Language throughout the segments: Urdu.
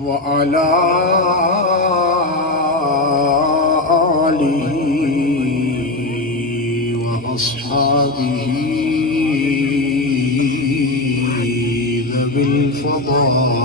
وعلى آله وأصحابه ذوي الفضائل.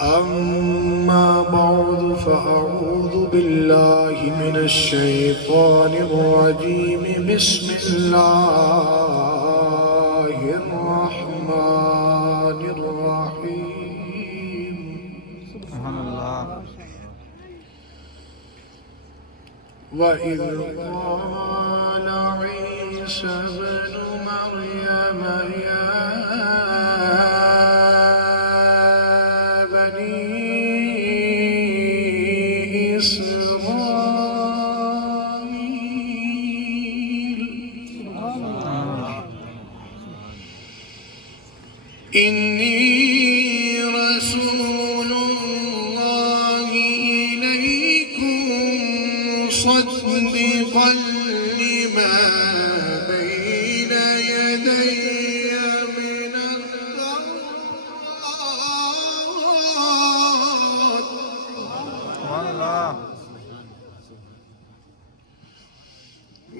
أما بعد فأعوذ بالله من الشيطان الرجيم. بسم الله الرحمن الرحيم. سبحان الله. وإذ قال عيسى ابن مريم يا إني رسول الله إليكم مصدقا لما بين يدي من التوراة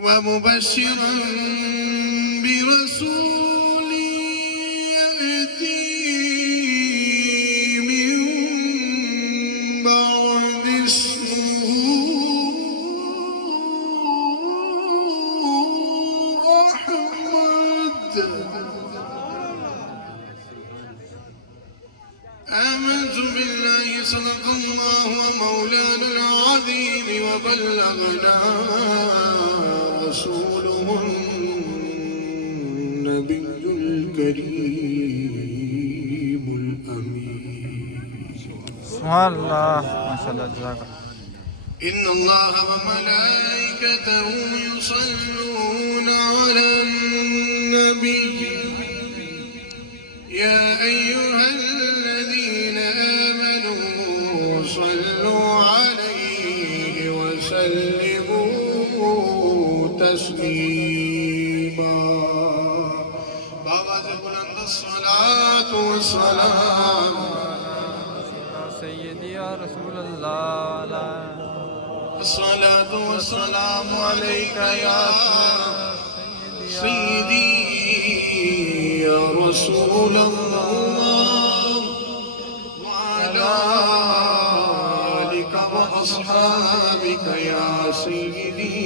ومبشرا برسول يأتي من بعد اسمه أحمد. آمنت بالله صدق الله ومولانا العظيم وبلغنا رسوله النبي الكريم الأمين. سبحان الله. ما شاء الله. جزاك الله. إن الله وملائكته يصلون على النبي يا أيها الذين آمنوا صلوا عليه وسلموا تسليما. بابا بلند الصلاة والسلام سيدي يا رسول الله. الصلاة والسلام عليك يا سيدي يا رسول الله وعلى آلك وأصحابك يا سيدي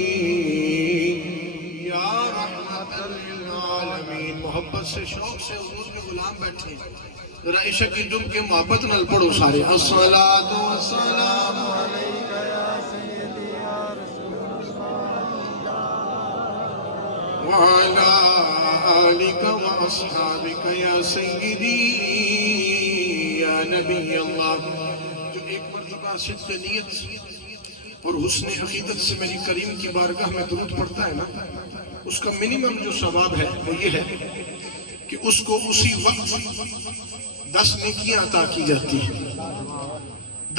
یا رحمت للعالمین. محبت سے شوق سے حضور کے غلام بیٹھے ذرا عشق کی ڈب کے محبت نال پڑھو سارے. الصلاۃ والسلام عليك يا سيدي يا رسول الله وعلى آلك وأصحابك يا سيدي يا نبي الله. جو ایک مرتبہ صدق نیت اور حسن عقیدت سے میری کریم کی بارگاہ میں درود پڑھتا ہے نا، اس کا منیمم جو ثواب ہے وہ یہ ہے کہ اس کو اسی وقت 10 نیکیاں عطا کی جاتی ہیں،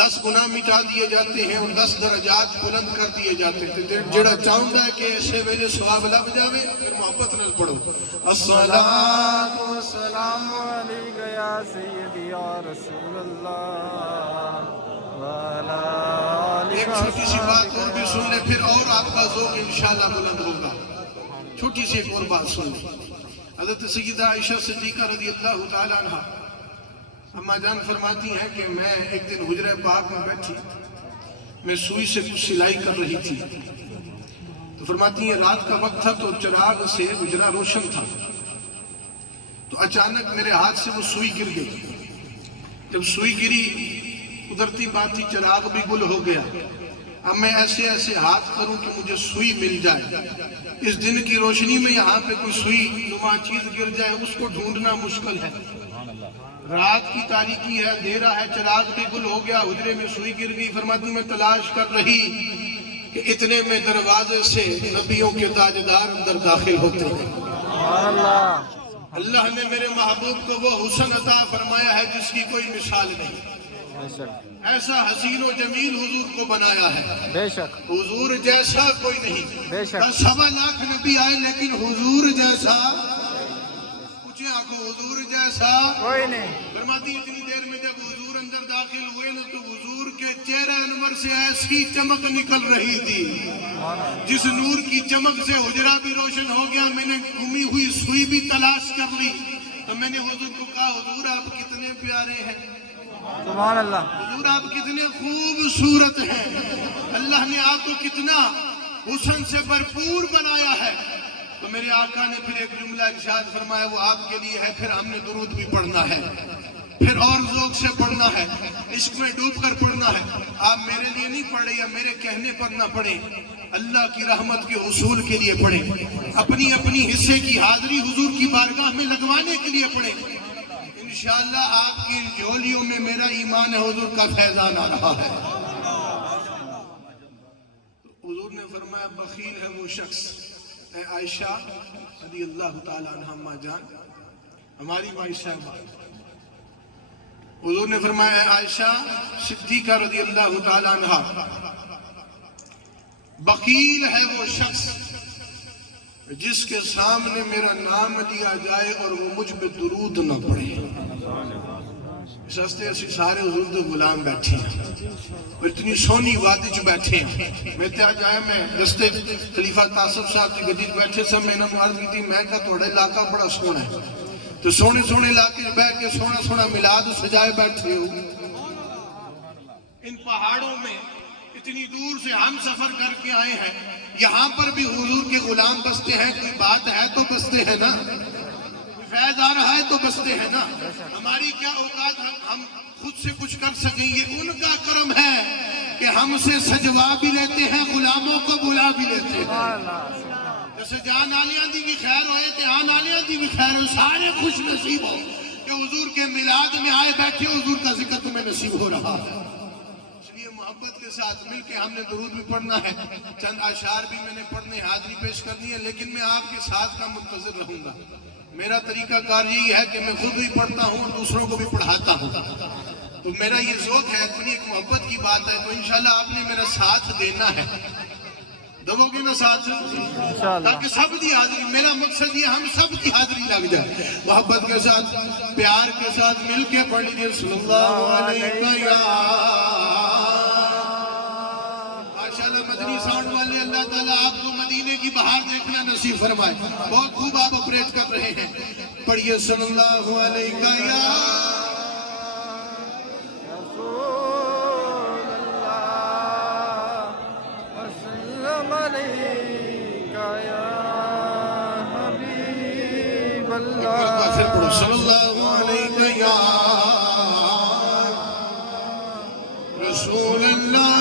10 گناہ مٹا دیے جاتے ہیں اور 10 درجات بلند کر دیے جاتے ہیں. جڑا چاہتا ہے کہ ایسے ویلے ثواب لگ جاوے پھر محبت نال پڑھو. الصلاۃ والسلام عليك يا سيدي يا رسول الله وعلى ایک آلك چھوٹی سی بات اور بھی سن لے پھر اور آپ کا ذوق انشاءاللہ بلند ہوگا. چھوٹی سی ایک اور بات سن لے. حضرت سیدہ عائشہ صدیقہ رضی اللہ تعالیٰ عنہ اماں جان فرماتی ہیں کہ میں ایک دن حجرہ پاک میں بیٹھی، میں سوئی سے کچھ سلائی کر رہی تھی تو فرماتی ہیں رات کا وقت تھا تو چراغ سے حجرہ روشن تھا تو اچانک میرے ہاتھ سے وہ سوئی گر گئی. جب سوئی گری قدرتی بات تھی چراغ بھی گل ہو گیا. اب میں ایسے ایسے ہاتھ کروں کہ مجھے سوئی مل جائے. اس دن کی روشنی میں یہاں پہ کوئی سوئی نما چیز گر جائے اس کو ڈھونڈنا مشکل ہے. رات کی تاریکی ہے، اندھیرا ہے، چراغ بھی گل ہو گیا، حجرے میں سوئی گر گئی. فرماتی میں تلاش کر رہی کہ اتنے میں دروازے سے نبیوں کے تاجدار اندر داخل ہوتے ہیں. اللہ نے میرے محبوب کو وہ حسن عطا فرمایا ہے جس کی کوئی مثال نہیں. بے شک ایسا حسین و جمیل حضور کو بنایا ہے، بے شک حضور جیسا کوئی نہیں۔ بے شک 1.25 لاکھ نبی آئے لیکن حضور جیسا، پوچھے آنکھوں حضور جیسا کوئی نہیں۔ فرماتی ہیں اتنی دیر میں جب حضور اندر داخل ہوئے نا تو حضور کے چہرے انور سے ایسی چمک نکل رہی تھی، جس نور کی چمک سے حجرہ بھی روشن ہو گیا۔ میں نے گمی ہوئی سوئی بھی تلاش کر لی تو میں نے حضور کو کہا حضور آپ کتنے پیارے ہیں، سبحان اللہ، حضور آپ کتنے خوبصورت ہیں، اللہ نے آپ کو کتنا حسن سے بھرپور بنایا ہے۔ تو میرے آقا نے پھر ایک جملہ ارشاد فرمایا وہ آپ کے لیے ہے، پھر ہم نے درود بھی پڑھنا ہے، پھر اور ذوق سے پڑھنا ہے، عشق میں ڈوب کر پڑھنا ہے۔ آپ میرے لیے نہیں پڑھ رہے یا میرے کہنے پر نہ پڑھیں، اللہ کی رحمت کے حصول کے لیے پڑھیں، اپنی اپنی حصے کی حاضری حضور کی بارگاہ میں لگوانے کے لیے پڑھیں۔ انشاءاللہ آپ کی جھولیوں میں میرا ایمان ہے، حضور کا فیضان آ رہا ہے۔ حضور نے فرمایا بخیل ہے وہ شخص، اے عائشہ رضی اللہ تعالیٰ عنہ اماں جان، ہماری ماں صاحبہ، حضور نے فرمایا اے عائشہ صدیقہ رضی اللہ تعالیٰ عنہ، بخیل ہے وہ شخص جس کے سامنے میرا نام لیا جائے اور وہ مجھ پہ درود نہ پڑھے۔ اس ہستے اسی سارے حضور دے غلام بیٹھے ہیں اور اتنی سونی وادی چ بیٹھے ہیں۔ میں تے آج آیا، میں رستے خلیفہ تاصف صاحب کی گدی بیٹھے سب میں نے معارض کی تھی، میں کہا تھوڑا علاقہ بڑا سونا ہے، تو سونے سونے علاقے بیٹھ کے سونا سونا میلاد سجائے بیٹھے ہو۔ ان پہاڑوں میں اتنی دور سے ہم سفر کر کے آئے ہیں، یہاں پر بھی حضور کے غلام بستے ہیں، کوئی بات ہے تو بستے ہیں نا، فیض آ رہا ہے تو بستے ہیں نا۔ ہماری کیا اوقات ہم خود سے کچھ کر سکیں، یہ ان کا کرم ہے کہ ہم سے سجوا بھی لیتے ہیں، غلاموں کو بلا بھی لیتے ہیں۔ جیسے جان آلیاں دی بھی خیر ہوئے تھے، آن آلیاں دی بھی خیر ہوئے، سارے خوش نصیب ہو کہ حضور کے میلاد میں آئے بیٹھے، حضور کا ذکر تمہیں نصیب ہو رہا ہے۔ اس لیے محبت کے ساتھ مل کے ہم نے درود بھی پڑھنا ہے، چند اشعار بھی میں نے پڑھنے حاضری پیش کرنی ہے، لیکن میں آپ کے ساتھ کا منتظر رہوں گا۔ میرا طریقہ کار یہی ہے کہ میں خود بھی پڑھتا ہوں اور دوسروں کو بھی پڑھاتا ہوں، تو میرا یہ ذوق ہے، اتنی ایک محبت کی بات ہے، تو انشاءاللہ آپ نے میرا ساتھ دینا ہے، دو گے نا ساتھ، تاکہ سب کی حاضری، میرا مقصد یہ ہم سب کی حاضری لگ جائے، محبت کے ساتھ پیار کے ساتھ مل کے پڑھ لیجیے صلی اللہ علیہ یا ماشاءاللہ مدنی ساؤنڈ والے، اللہ تعالیٰ آپ کو مدینے کی بہار دیکھنا نصیب فرمائے، بہت خوب آپ اپریٹ کر رہے ہیں، پڑھیے صلی اللہ علیہ یا پھر پڑھو صلی اللہ علیہ یا رسول اللہ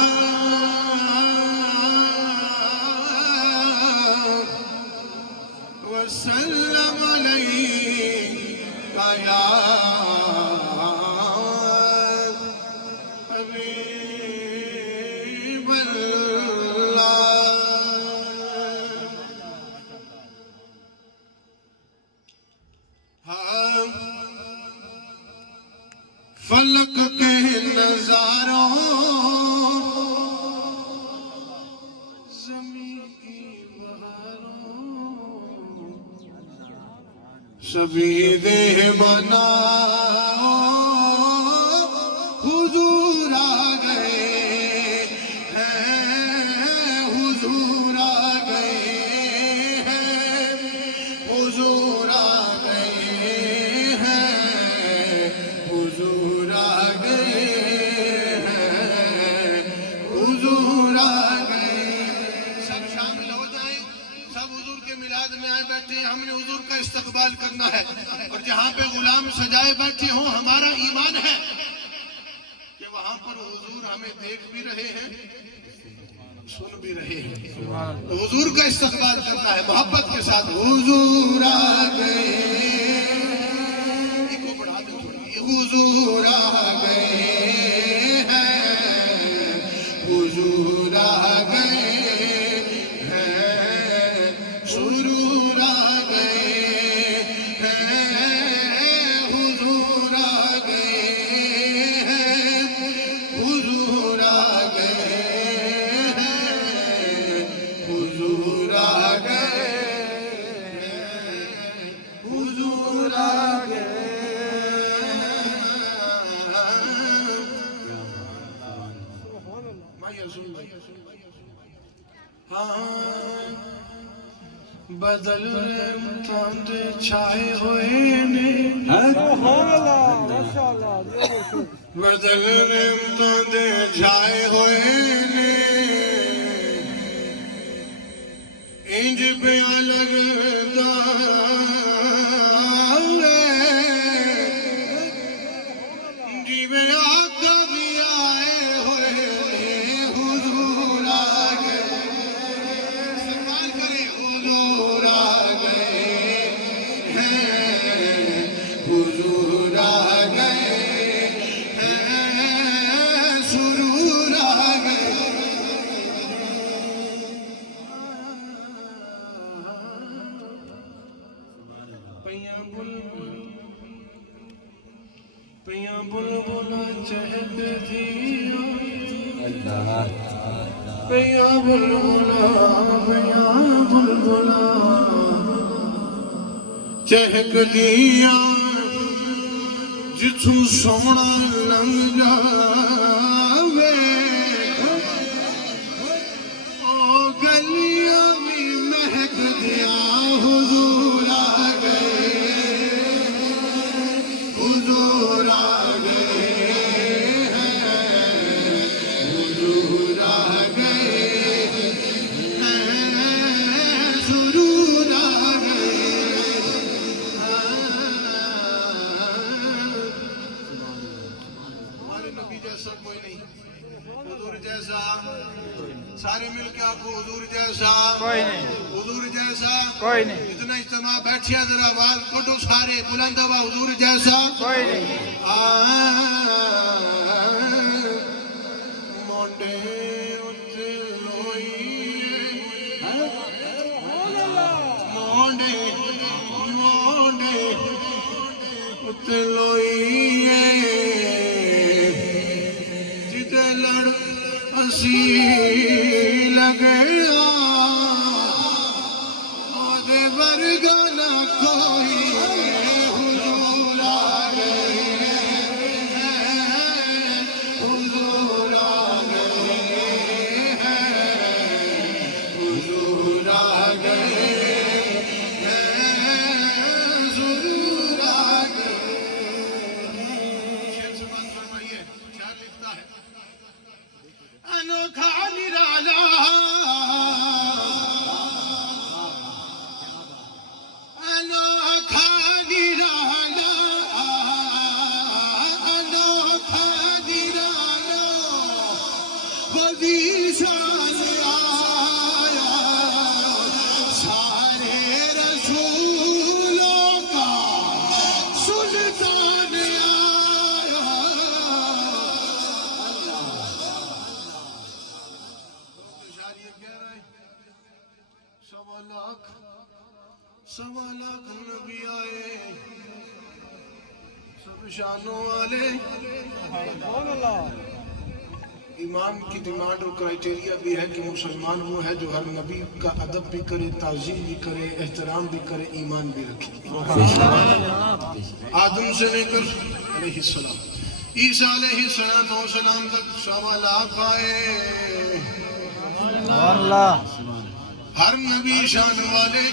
وسلم علیہ یا حبیب اللہ۔ فلک کے نظاروں زمین کی بہاروں سبھی دے بنا حضور آ گئے ہیں، حضور آ گئے ہیں، حضور آ گئے ہیں، حضور آ گئے ہیں، حضور آ گئے۔ سب شامل ہو جائیں، سب حضور کے میلاد میں آئے بیٹھے ہیں، ہم نے حضور کا استقبال کرنا ہے، اور جہاں پہ غلام سجائے بیٹھے ہوں ہمارا ایمان ہے کہ وہاں پر حضور ہمیں دیکھ بھی رہے ہیں، سن بھی رہے ہیں، حضور کا استقبال کرنا ہے محبت کے ساتھ۔ حضور آ گئے، ایک کو بڑھا دیں تھوڑی، حضور آ گئے ہیں، حضور آ گئے ہیں، سرور آ گئے ہیں، حضور آ گئے ہیں، ہاں بدل تاند چھائے ہوئے نے سبحان اللہ ماشاءاللہ بدل تاند چھائے ہوئے نے انج بیاں لگدا پیاں بلبلا چہک دیا پیاں بلبلا چہک دیا جتھوں سونا لنگ جاوے او گلیاں بھی مہک دیا حضور آ گئے حضور آ گئے حضور آ گئے ضرور آ گئے ہمارے نبی جیسا کوئی نہیں حضور جیسا سارے مل کے آپ کو حضور جیسا کوئی نہیں حضور جیسا کوئی نہیں اتنا اجتماع بیٹھیا ذرا آواز کٹو سارے بلند آواز حضور جیسا کوئی نہیں مونڈے اتے لوئیے مونڈے مونڈے اتے لوئیے جتے لڑ اسی لگیا آدھے ورگا نہ کوئی حضور آ گئے حضور آ گئے حضور آ گئے ضرور آ گئے شیر سے بات فرمائیے کیا لکھتا ہے انوکھا نرالا انوکھا نرالا انوکھا نرالا وزیشان آیا سارے رسولوں کا سلطان آیا سوا لاکھ نبی آئے سب شانوں والے سبحان اللہ ایمان کی ڈیمانڈ اور کرائیٹیریا بھی ہے کہ مسلمان وہ ہے جو ہر نبی کا ادب بھی کرے تعظیم بھی کرے احترام بھی کرے ایمان بھی رکھے آدم سے لے کر علیہ السلام عیسیٰ علیہ السلام تک سوا لاکھ آئے سبحان اللہ ہر نبی شان والے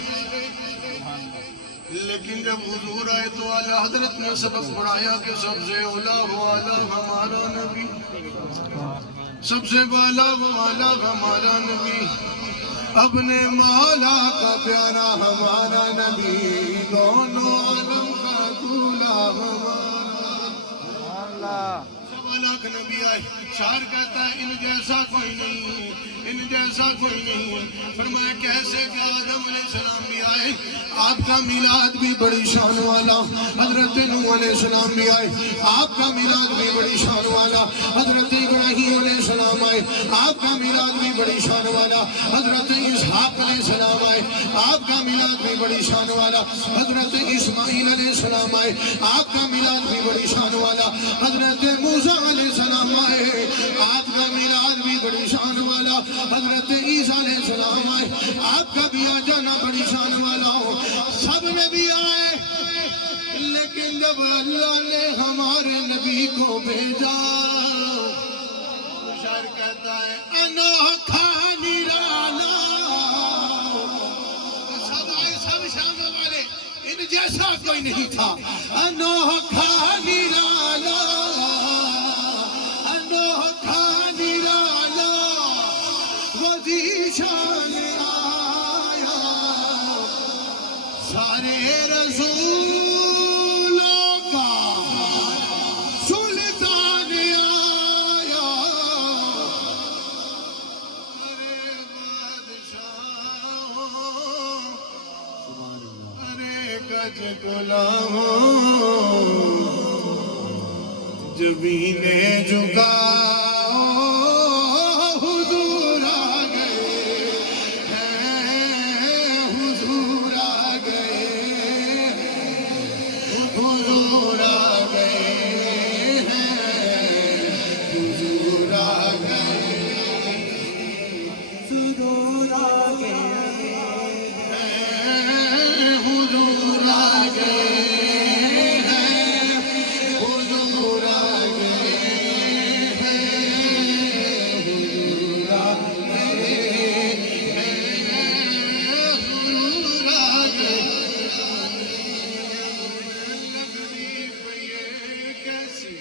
لیکن جب حضور آئے تو اعلیٰ حضرت نے سبق پڑھایا کہ سب سے اولا و اعلیٰ ہمارا نبی سب سے بالا و اعلیٰ ہمارا نبی اپنے مولا کا پیارا ہمارا نبی دونوں عالم کا دولا ہمارا سوا لاکھ نبی آئے شاعر کہتا ہے ان جیسا کوئی نہیں ان جیسا کوئی نہیں فرمایا کیسے کہ آدم علیہ السلام بھی آئے آپ کا میلاد بھی بڑی شان والا حضرت نوح علیہ السلام بھی آئے آپ کا میلاد بھی بڑی شان والا حضرت ابراہیم علیہ السلام آئے آپ کا میلاد بھی بڑی شان والا حضرت اسحاق علیہ السلام آئے آپ کا میلاد بھی بڑی شان والا حضرت اسماعیل علیہ السلام آئے آپ کا میلاد بھی بڑی شان والا حضرت موسیٰ علیہ السلام آئے آپ کا میلاد بھی بڑی شان والا حضرت عیسیٰ علیہ السلام آئے آپ کا بھی آ جانا بڑی شان والا ہو سب نبی آئے لیکن جب اللہ نے ہمارے نبی کو بھیجا پر کہتا ہے انوکھا نرالا، سب آئے سب شامل والے، ان جیسا کوئی نہیں تھا، انوکھا نرالا، انوکھا نرالا، وزیشان آیا، سارے رسولوں کا سلطان آیا، ارے بادشاہوں، ارے گج غلاموں، زمینیں جھکاؤ، حضور آ گئے ہیں، حضور آ گئے، حضور آ گئے ہیں، حضور آ گئے، حضور آ گئے ہیں، حضور آ گئے ہیں، حضور آ گئے ہیں، حضور آ گئے ہیں، حضور آ گئے۔ لگنی پئی کیسی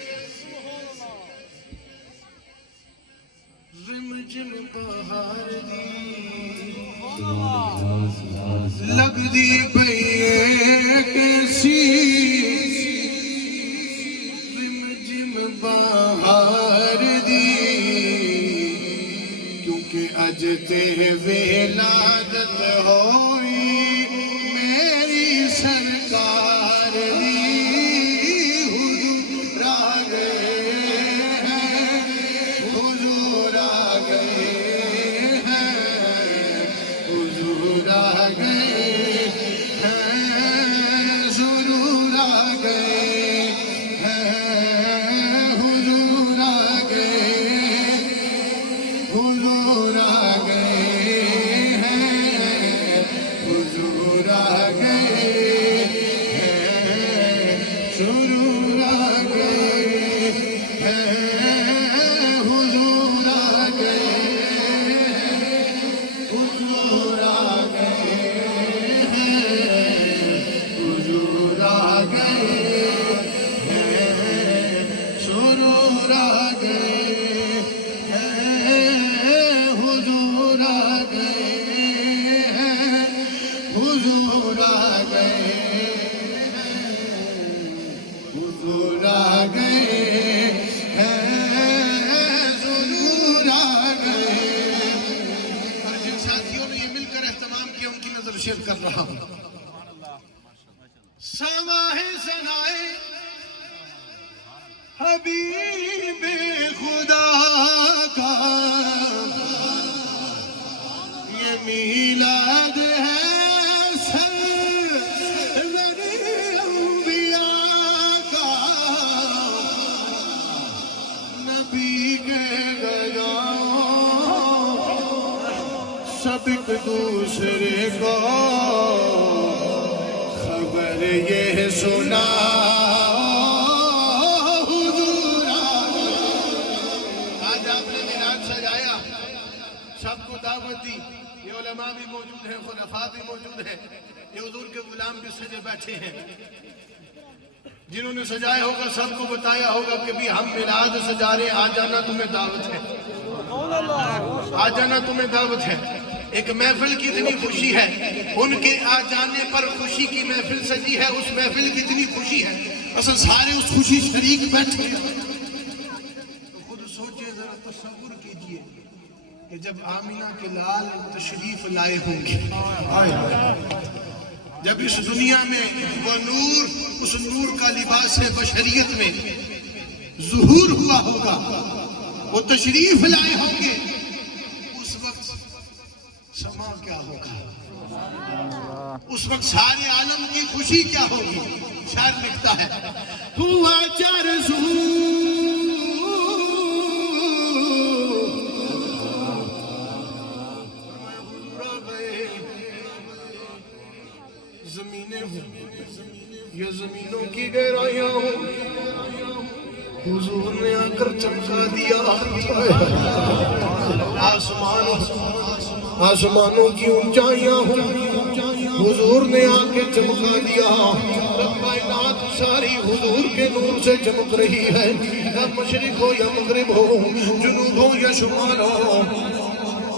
رم جم بہار دی، لگدی پئی کیسی رم جم بہار دی، کیونکہ اج تے ولادت ہوئی میری سرکار دی، حضور آ گئے ہیں، حضور آ گئے ہیں، حضور آ گئے ہیں، ضرور آ گئے ہیں، حضور آ گئے، حضور آ گئے ہیں، حضور آ گئے ہیں، ضرور آ گئے ہیں، حضور آ گئے ہیں، حضور آ گئے ہیں، حضور آ گئے ہیں، ضرور آ گئے ہیں، حضور آ گئے ہیں، حضور آ گئے ہیں، حضور آ گئے ہیں، ضرور آ گئے۔ اور جن ساتھیوں نے یہ مل کر اہتمام کیا ان کی نظر شیئر کر رہا ہوں۔ سماہ سنائے حبیب خدا کا یہ میلاد ہے، سرور انبیاء کا، نبی کے غلام سب ایک دوسرے کو خبر یہ سنا، حضور آ گئے۔ آج آپ نے میلاد سجایا، سب کو دعوت دی، یہ علماء بھی موجود ہیں، خلفاء بھی موجود ہیں، یہ حضور کے غلام بھی سجے بیٹھے ہیں، جنہوں نے سجایا ہوگا سب کو بتایا ہوگا کہ بھی ہم میلاد سجا رہے ہیں، آ جانا تمہیں دعوت ہے، آ جانا تمہیں دعوت ہے۔ ایک محفل کی اتنی خوشی ہے، ان کے آ جانے پر خوشی کی محفل سجی ہے، اس محفل کی اتنی خوشی ہے، اصل سارے اس خوشی شریک بیٹھے ہیں۔ تو خود سوچے، ذرا تصور کیجئے کہ جب آمینہ کے لال تشریف لائے ہوں گے، جب اس دنیا میں وہ نور، اس نور کا لباس بشریت میں ظہور ہوا ہوگا، وہ تشریف لائے ہوں گے، اس وقت سما کیا ہوگا، اس وقت سارے عالم کی خوشی کیا ہوگی۔ شاعر لکھتا ہے ہوا چرسو زمینیں ہوں، یہ زمینوں کی گہرائیاں ہوں، حضور نے آ کر چمکا دیا آسمانوں کی اونچائیاں ہوں حضور نے آ کے چمکا دیا کائنات ساری حضور کے نور سے چمک رہی ہے یا مشرق ہو یا مغرب ہو جنوب ہو یا شمال ہو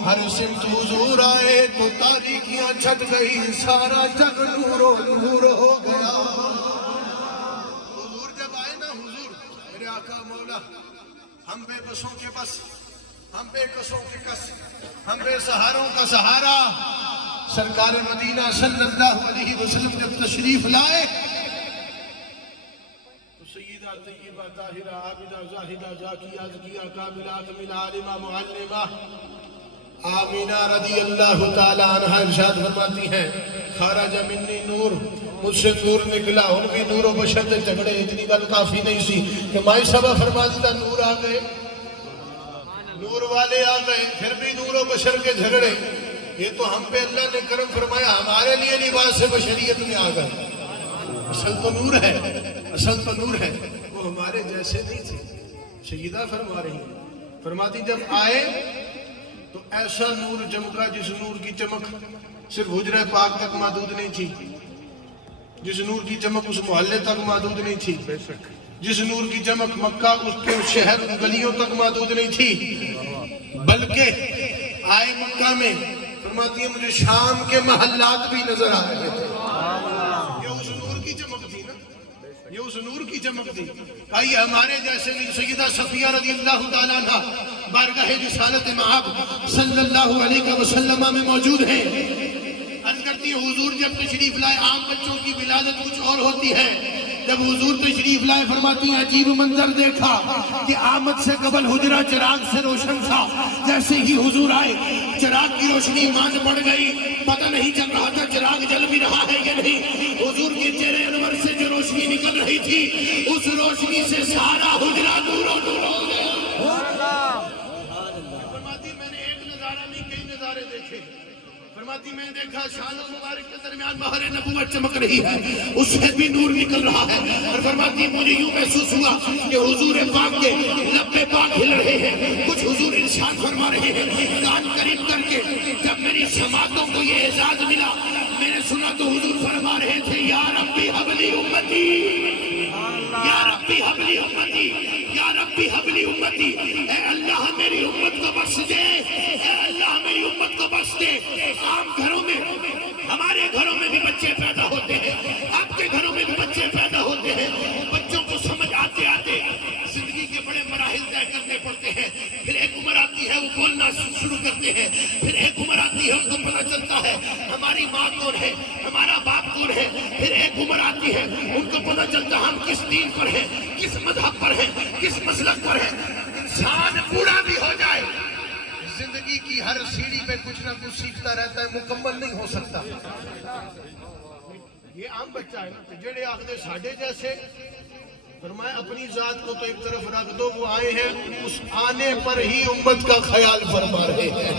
ہر سمت حضور آئے تو تاریکیاں چھٹ گئی سارا جگ نور و نور ہو گیا حضور جب آئے نا حضور میرے آقا مولا ہم بے بسوں کے بس ہم بے کسوں کے کس ہم بے سہاروں کا سہارا سرکار مدینہ صلی اللہ علیہ وسلم جب تشریف لائے تو سیدہ طیبہ طاہرہ عابدہ زاہدہ زاکیہ زکیہ کاملہ کملہ عالمہ معلمہ آمینہ رضی اللہ تعالیٰ عنہ ارشاد فرماتی ہیں خارج منی نور مجھ سے نور نکلا ان بھی نور و بشر سے جھگڑے اتنی گل کافی نہیں سی کہ مائی صاحبہ فرما دیتا نور آ گئے نور والے آ گئے پھر بھی نور و بشر کے جھگڑے یہ تو ہم پہ اللہ نے کرم فرمایا ہمارے لیے لباس بشریت میں آ گئے اصل تو نور ہے اصل تو نور ہے وہ ہمارے جیسے نہیں تھے سیدہ فرما رہی ہیں فرماتی جب آئے تو ایسا نور چمکا جس نور کی چمک صرف حجرہ پاک تک محدود نہیں تھی جس نور کی چمک اس محلے تک محدود نہیں تھی جس نور کی چمک مکہ اس کے شہر گلیوں تک محدود نہیں تھی بلکہ آئے مکہ میں فرماتی ہے مجھے شام کے محلات بھی نظر آ رہے تھے یہ اس نور کی چمک تھی نا یہ اس نور کی چمک تھی کہیے ہمارے جیسے نہیں سیدہ صفیہ رضی اللہ تعالیٰ عنہ بارگاہ رسالت مآب صلی اللہ علیہ وسلم میں موجود ہیں عرض کرتی ہیں حضور جب تشریف لائے عام بچوں کی ولادت کچھ اور ہوتی ہے جب حضور تشریف لائے فرماتی ہیں عجیب منظر دیکھا کہ آمد سے قبل حجرہ چراغ سے روشن تھا جیسے ہی حضور آئے چراغ کی روشنی ماند پڑ گئی پتہ نہیں چل رہا تھا چراغ جل بھی رہا ہے یا نہیں حضور کے چہرے انور سے جو روشنی نکل رہی تھی اس روشنی سے سارا حجرہ نور و نور ہو گیا فرماتی میں نے ایک نظارہ نہیں کئی نظارے دیکھے فرماتی میں نے دیکھا شان و مبارک کے درمیان مہر نبوت چمک رہی ہے اس سے بھی نور نکل رہا ہے اور فرماتی مجھے یوں محسوس ہوا کہ حضور پاک کے لب پاک ہل رہے ہیں کچھ حضور ارشاد فرما رہے ہیں کان قریب کر کے جب میری سماعتوں کو یہ اعزاز ملا میں نے سنا تو حضور فرما رہے تھے یا ربی حبلی امتی یا ربی حبلی امتی یا ربی حبلی امتی اے اللہ میری امت کو بخش دے اے اللہ میری امت کو بخش دے عام گھروں میں ہمارے گھروں میں بھی بچے پیدا ہوتے ہیں آپ کے گھروں میں بھی بچے پیدا ہوتے ہیں بچوں کو سمجھ آتے آتے زندگی کے بڑے مراحل طے کرنے پڑتے ہیں پھر ایک عمر آتی ہے وہ بولنا شروع کرتے ہیں پھر ایک عمر آتی ہے ان کو پتہ چلتا ہے ہماری ماں کون ہے ہمارا باپ کون ہے پھر ایک عمر آتی ہے ان کو پتہ چلتا ہم کس دین پر ہیں کس مذہب پر ہیں کس مسلک پر ہیں انسان بوڑھا بھی ہو جائے زندگی کی ہر سیڑھی پہ کچھ نہ کچھ سیکھتا رہتا ہے مکمل نہیں ہو سکتا یہ عام بچہ ہے نا جڑے آخدے ساڑھے جیسے فرمایا اپنی ذات کو تو ایک طرف رکھ دو وہ آئے ہیں اس آنے پر ہی امت کا خیال فرما رہے ہیں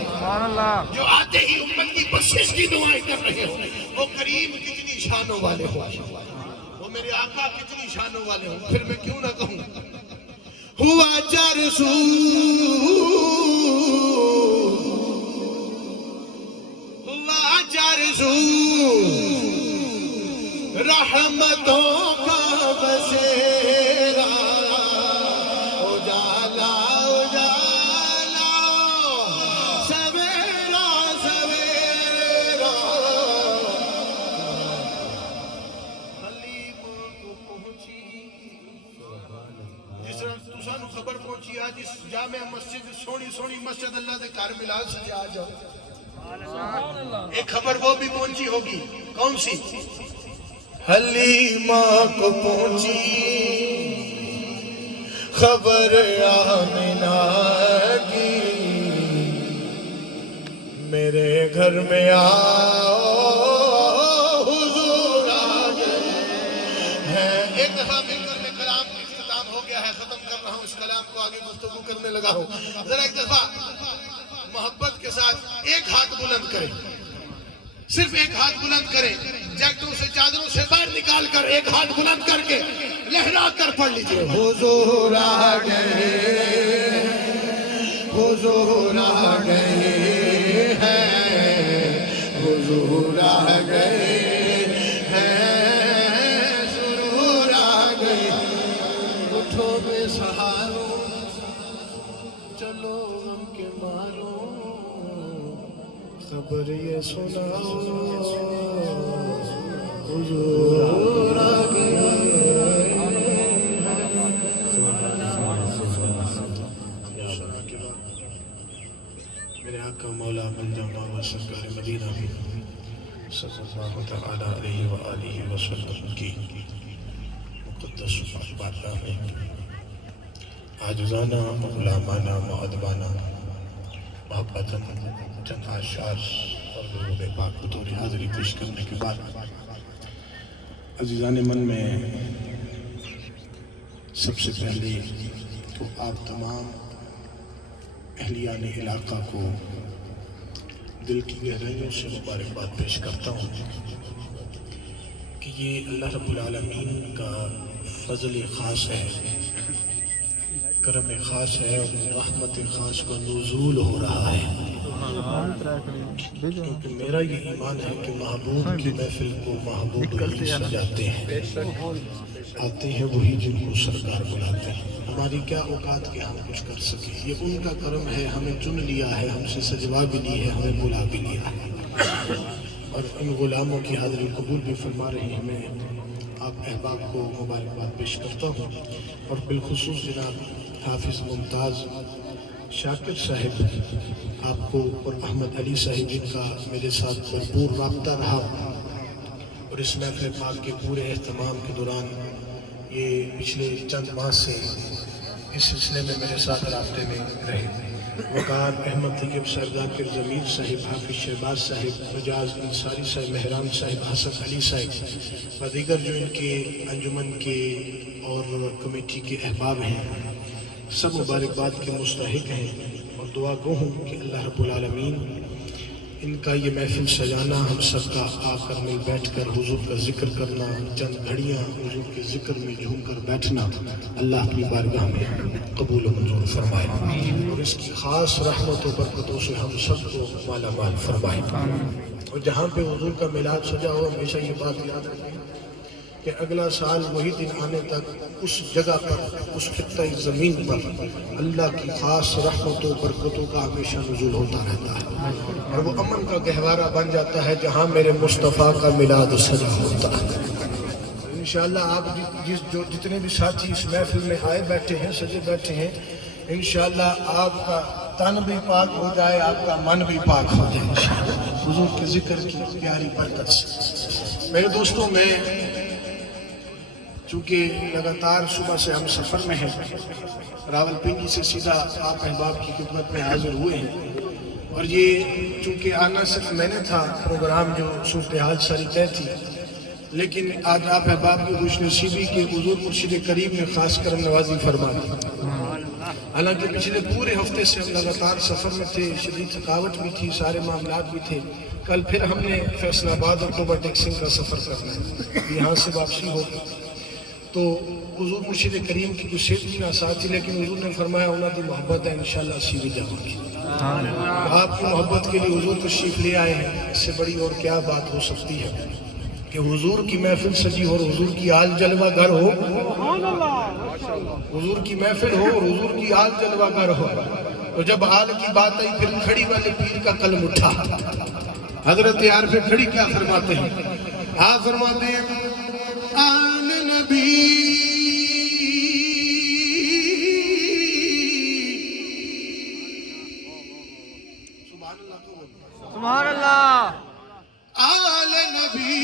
جو آتے ہی امت کی بخشش کی دعائیں کر رہے ہو وہ کریم کتنی شانوں والے ہو وہ میرے آقا کتنی شانوں والے ہو پھر میں کیوں نہ کہوں ہوا جرسو ہوا جرسو رحمتوں کا بسیرا اجالا اجالا سویرا سویرا حلیم کو پہنچی جس طرح تسانو خبر پہنچی آج اس جامع مسجد سونی سونی مسجد اللہ دے کار ملال سے آ جاؤ ایک خبر وہ بھی پہنچی ہوگی کون سی حلیمہ کو پہنچی خبر آمنہ کی میرے گھر میں آؤ حضور آ گئے ہیں ایک دفعہ مل کر میں کلام اختتام ہو گیا ہے ختم کر رہا ہوں اس کلام کو آگے گفتگو کرنے لگا ہوں ذرا ایک دفعہ محبت کے ساتھ ایک ہاتھ بلند کریں صرف ایک ہاتھ بلند کریں جیکٹوں سے چادروں سے باہر نکال کر ایک ہاتھ بلند کر کے لہرا کر پڑھ لیجئے حضور آ گئے، حضور آ گئے ہیں، حضور آ گئے ہیں، سرور آ گئے۔ اٹھو بے سہارو، چلو غم کے مارو، خبر یہ سناؤ، حضور آ گئے۔ میرے آقا مولا بندہ بابا سرکار مدینہ صلی اللہ تعالی علیہ وآلہ وسلم کی مقدس بارگاہ میں عاجزانہ غلامانہ مؤدبانہ محبتاً چند اشعار اور درود پاک بطور حاضری پیش کرنے کے بعد عزیزان من میں سب سے پہلے تو آپ تمام اہلیان علاقہ کو دل کی گہرائیوں سے مبارکباد پیش کرتا ہوں کہ یہ اللہ رب العالمین کا فضل خاص ہے، کرم خاص ہے اور رحمت خاص کا نزول ہو رہا ہے، کیونکہ میرا یہ ایمان ہے کہ محبوب کی محفل کو محبوب ہی سجاتے ہیں، آتے ہیں وہی جن کو سرکار بلاتے ہیں۔ ہماری کیا اوقات کہ ہم کچھ کر سکیں، یہ ان کا کرم ہے، ہمیں چن لیا ہے، ہم سے سجوا بھی لی ہے، ہمیں بلا بھی لیا ہے، اور ان غلاموں کی حاضری قبول بھی فرما رہے ہیں۔ میں آپ احباب کو مبارکباد پیش کرتا ہوں، اور بالخصوص جناب حافظ ممتاز شاکر صاحب آپ کو اور احمد علی صاحب جن کا میرے ساتھ بھرپور رابطہ رہا، اور اس محفل پاک کے پورے اہتمام کے دوران یہ پچھلے چند ماہ سے اس سلسلے میں میرے ساتھ رابطے میں رہے۔ وقار احمد طیب صاحب، ذاکر ضمیر صاحب، حافظ شہباز صاحب، مجاز انصاری صاحب، مہران صاحب، حسن علی صاحب و دیگر جو ان کے انجمن کے اور کمیٹی کے احباب ہیں، سب مبارکباد کے مستحق ہیں، اور دعا گو ہوں کہ اللہ رب العالمین ان کا یہ محفل سجانا، ہم سب کا آ کر مل بیٹھ کر حضور کا ذکر کرنا، چند گھڑیاں حضور کے ذکر میں جھوم کر بیٹھنا، اللہ اپنی بارگاہ میں قبول و منظور فرمائے، اور اس کی خاص رحمت و برکتوں سے ہم سب کو مالا مال فرمائے۔ اور جہاں پہ حضور کا میلاد سجا ہو، ہمیشہ یہ بات یاد رکھیں کہ اگلا سال وہی دن آنے تک اس جگہ پر، اس خطہ زمین پر اللہ کی خاص رحمتوں برکتوں کا ہمیشہ نزول ہوتا رہتا ہے، اور وہ امن کا گہوارہ بن جاتا ہے جہاں میرے مصطفیٰ کا میلاد سجا ہوتا ہے۔ انشاءاللہ آپ جتنے بھی ساتھی اس محفل میں آئے بیٹھے ہیں، سجے بیٹھے ہیں، انشاءاللہ آپ کا تن بھی پاک ہو جائے، آپ کا من بھی پاک ہو جائے حضور کے ذکر کی پیاری برکت سے۔ میرے دوستوں، میں چونکہ لگاتار صبح سے ہم سفر میں ہیں، راولپنڈی سے سیدھا آپ احباب کی خدمت میں حاضر ہوئے ہیں، اور یہ چونکہ آنا صرف میں نے تھا، پروگرام جو صورتحال ساری طے تھی، لیکن آج آپ احباب کی خوش نصیبی کے حضور مرشد کریم نے خاص کرم نوازی فرما دی۔ حالانکہ پچھلے پورے ہفتے سے ہم لگاتار سفر میں تھے، شدید تھکاوٹ بھی تھی، سارے معاملات بھی تھے، کل پھر ہم نے فیصل آباد اکٹوبر ٹیکسنگ کا سفر کرنا ہے، یہاں سے واپسی ہوگی، تو حضور مرشد کریم کی کوئی صحت بھی نہ ساتھ تھی، لیکن حضور نے فرمایا انہوں دی محبت ہے، انشاءاللہ اسی بھی جاؤں گی۔ آپ کی محبت کے لیے حضور تشریف لے آئے ہیں، اس سے بڑی اور کیا بات ہو سکتی ہے کہ حضور کی محفل سجی ہو اور حضور کی آل جلوہ گر ہو، حضور کی محفل ہو اور حضور کی آل جلوہ گر ہو، تو جب آل کی بات آئی پھر کھڑی والے پیر کا قلم اٹھا۔ حضرت عارف کھڑی کیا فرماتے ہیں؟ آپ فرماتے ہیں آل نبی سبحان اللہ، آل نبی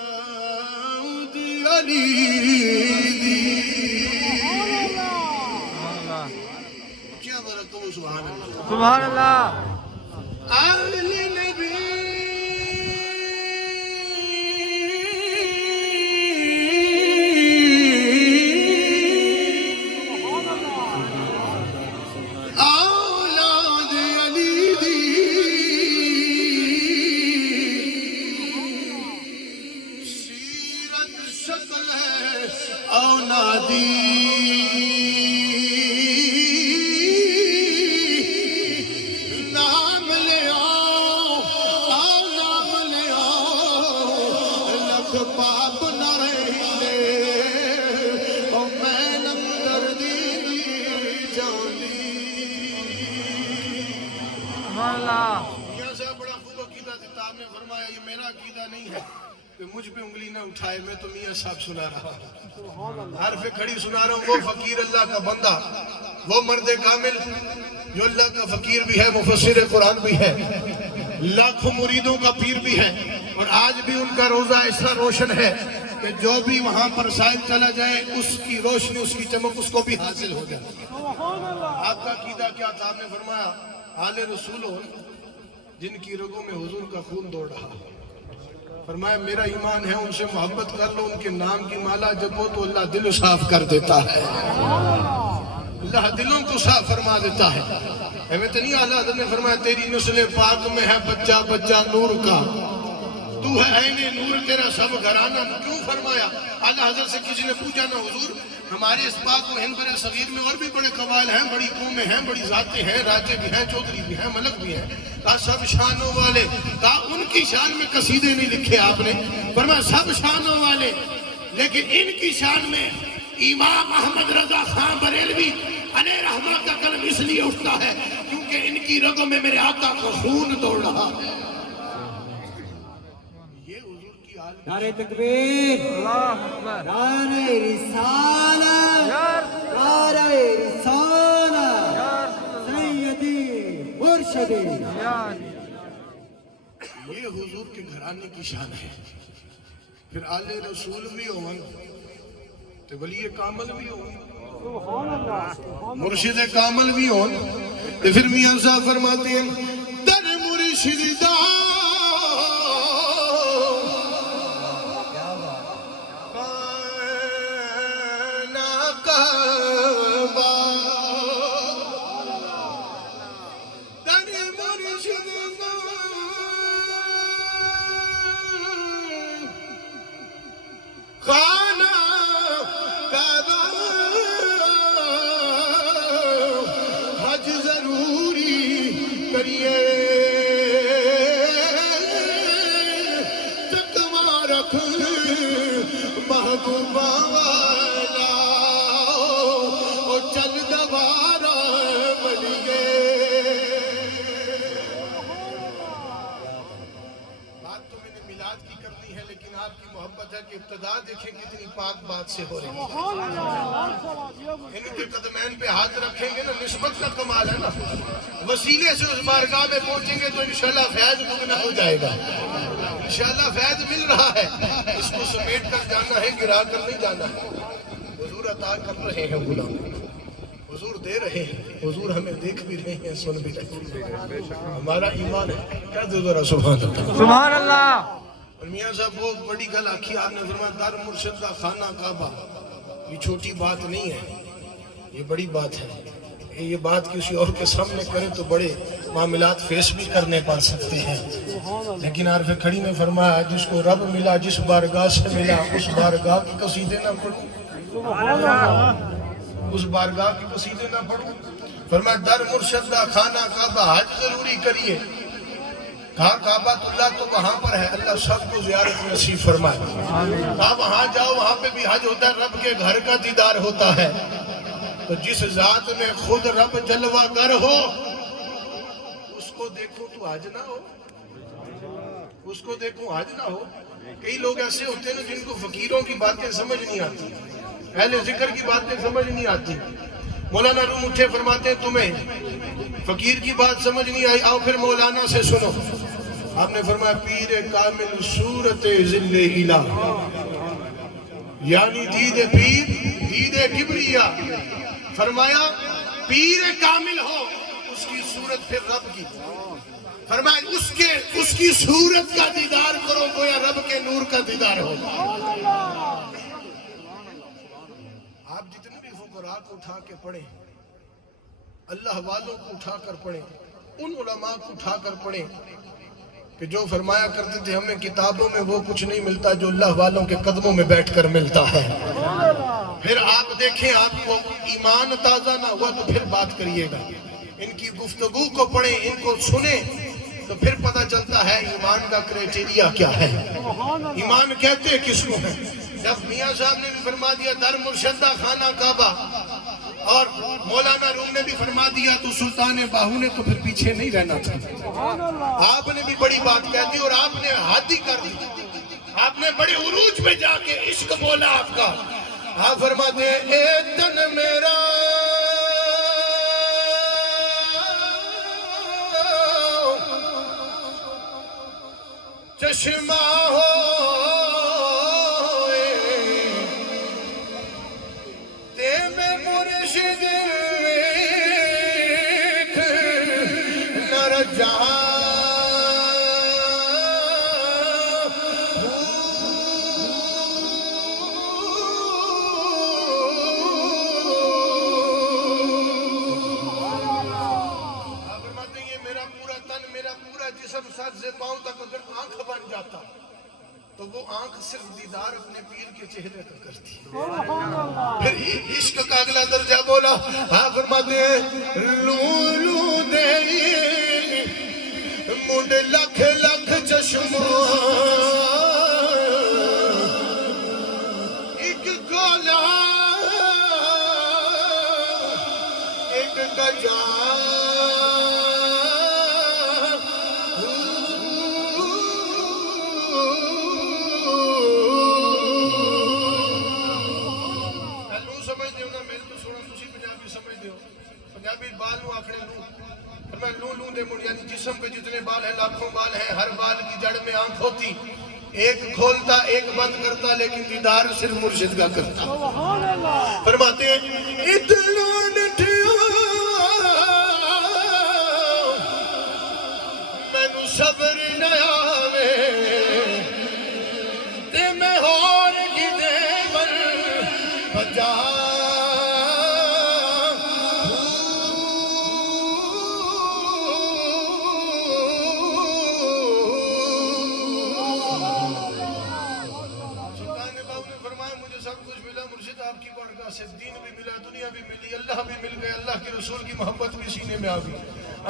اولاد علی کیا برکت، سبحان اللہ، سبحان اللہ، آل نبی اولاد علی دی نام لے آؤ نام لے آؤ لکھ پاپ نہ رہے او میں نم دردی جانی سبحان اللہ میاں صاحب بڑا خوب عقیدہ دیتا آپ نے فرمایا یہ میرا عقیدہ نہیں ہے کہ مجھ پہ انگلی نہ اٹھائے میں تو میاں صاحب سنا رہا ہوں حرف کھڑی سنا رہا ہوں وہ فقیر اللہ کا بندہ وہ مرد کامل جو اللہ کا فقیر بھی ہے مفسر قرآن بھی ہے لاکھوں مریدوں کا پیر بھی ہے اور آج بھی ان کا روزہ ایسا روشن ہے کہ جو بھی وہاں پر سائل چلا جائے اس کی روشنی اس کی چمک اس کو بھی حاصل ہو جائے آپ کا عقیدہ کیا تھا آپ نے فرمایا آل رسول ہو جن کی رگوں میں حضور کا خون دوڑ رہا فرمایا میرا ایمان ہے ان سے محبت کر لو ان کے نام کی مالا جپو تو اللہ دل صاف کر دیتا ہے اللہ دلوں کو صاف فرما دیتا ہے احمد نہیں اعلیٰ حضرت نے فرمایا تیری نسل پاک میں ہے بچہ بچہ نور کا تو ہے عین نور تیرا سب گھرانہ کیوں فرمایا اعلیٰ حضرت سے کسی نے پوچھا نہ حضور ہمارے اس پاک و ہند بر صغیر میں اور بھی بڑے قبائل ہیں بڑی قومیں ہیں بڑی ذاتیں ہیں راجے بھی ہیں چودھری بھی ہیں ملک بھی ہیں کہا سب شانوں والے کہا ان کی شان میں قصیدے نہیں لکھے آپ نے فرمایا سب شانوں والے لیکن ان کی شان میں امام احمد رضا خان بریلوی علیہ رحمہ کا قلم اس لیے اٹھتا ہے کیونکہ ان کی رگوں میں میرے آقا کا خون دوڑ رہا ہے یہ حضور کی حال نعرہ تکبیر نعرہ رسالت نعرہ رسالت سیدی مرشدی یہ حضور کے گھرانے کی شان ہے پھر آل رسول بھی ہوں تو ولی کامل بھی ہوں مرشد کامل بھی ہوں تو پھر میاں صاحب فرماتے ہیں در مرشد دا ابتدا دیکھیں کتنی پاک بات سے ہو رہی ہے ان کے قدمین پہ ہاتھ رکھیں گے نا نسبت کا کمال ہے نا وسیلے سے اس بارگاہ میں پہنچیں گے تو انشاءاللہ فیض دگنا ہو جائے گا انشاءاللہ فیض مل رہا ہے اس کو سمیٹ کر جانا ہے گرا کر نہیں جانا ہے حضور عطا کر رہے ہیں غلام حضور دے رہے ہیں حضور ہمیں دیکھ بھی رہے ہیں سن بھی رہے ہیں ہمارا ایمان ہے کہہ دو ذرا سبحان اللہ اور میاں صاحب بہت بڑی گل آکھی آپ نے فرمایا در مرشد کا خانہ کعبہ یہ چھوٹی بات نہیں ہے یہ بڑی بات ہے یہ بات کسی اور کے سامنے کرے تو بڑے معاملات فیس بھی کرنے پڑ سکتے ہیں لیکن عارف کھڑی نے فرمایا جس کو رب ملا جس بارگاہ سے ملا اس بارگاہ کی قصیدے نہ پڑھو اس بارگاہ کی قصیدے نہ پڑھو فرمایا در مرشد کا خانہ کعبہ حج ضروری کریے کہا کعبہ اللہ تو وہاں پر ہے اللہ سب کو زیارت نصیب فرمائے کہا وہاں جاؤ وہاں پہ بھی حج ہوتا ہے رب کے گھر کا دیدار ہوتا ہے تو جس ذات میں خود رب جلوہ گر ہو اس کو دیکھو تو حج نہ ہو اس کو دیکھو حج نہ ہو کئی لوگ ایسے ہوتے ہیں جن کو فقیروں کی باتیں سمجھ نہیں آتی اہل ذکر کی باتیں سمجھ نہیں آتی مولانا روم اٹھے فرماتے ہیں تمہیں فقیر کی بات سمجھ نہیں آئی آؤ پھر مولانا سے سنو آپ نے فرمایا پیر کامل صورت ذل الہ یعنی دید پیر دید کبریا فرمایا پیر کامل ہو اس کی صورت پھر رب کی فرمایا اس کی صورت کا دیدار کرو گویا رب کے نور کا دیدار ہو آپ جتنے بھی فقراء کو اٹھا کے پڑھیں اللہ والوں کو اٹھا کر پڑھیں ان علماء کو اٹھا کر پڑھیں کہ جو فرمایا کرتے تھے ہمیں کتابوں میں وہ کچھ نہیں ملتا جو اللہ والوں کے قدموں میں بیٹھ کر ملتا ہے. پھر آپ دیکھیں آپ کو ایمان تازہ نہ ہوا تو پھر بات کریے گا. ان کی گفتگو کو پڑھیں، ان کو سنیں تو پھر پتہ چلتا ہے ایمان کا کرائٹیریا کیا ہے. ایمان کہتے کس کو ہیں؟ جب میاں صاحب نے بھی فرما دیا در مرشدہ خانہ کعبہ اور مولانا روم نے بھی فرما دیا تو سلطان باہو نے تو پھر پیچھے نہیں رہنا تھا. آپ نے بھی بڑی بات کہہ دی اور آپ نے حد ہی کر دی. آپ نے بڑے عروج پہ جا کے عشق بولا آپ کا. آپ فرماتے ہیں اے تن میرا چشمہ ہو سے پاؤں تک اگر آنکھ بن جاتا تو وہ آنکھ صرف دیدار اپنے پیر کے چہرے کا کرتی. پھر عشق کا اگلا درجہ بولا. آپ فرماتے ہیں لولو دے منڈ لکھ لکھ چشمہ ایک گولا ایک گجا یعنی جسم پہ جتنے بال ہیں لاکھوں بال ہیں، ہر بال کی جڑ میں آنکھ ہوتی، ایک کھولتا ایک بند کرتا لیکن دیدار صرف مرشد کا کرتا. فرماتے ہیں اتنا نٹھیا میں نو صبر نہ آوے تے میں ہور گدے بر بجا سے دین بھی ملا، دنیا بھی ملی، اللہ بھی مل گئے، اللہ کے رسول کی محبت بھی سینے میں آ گئی.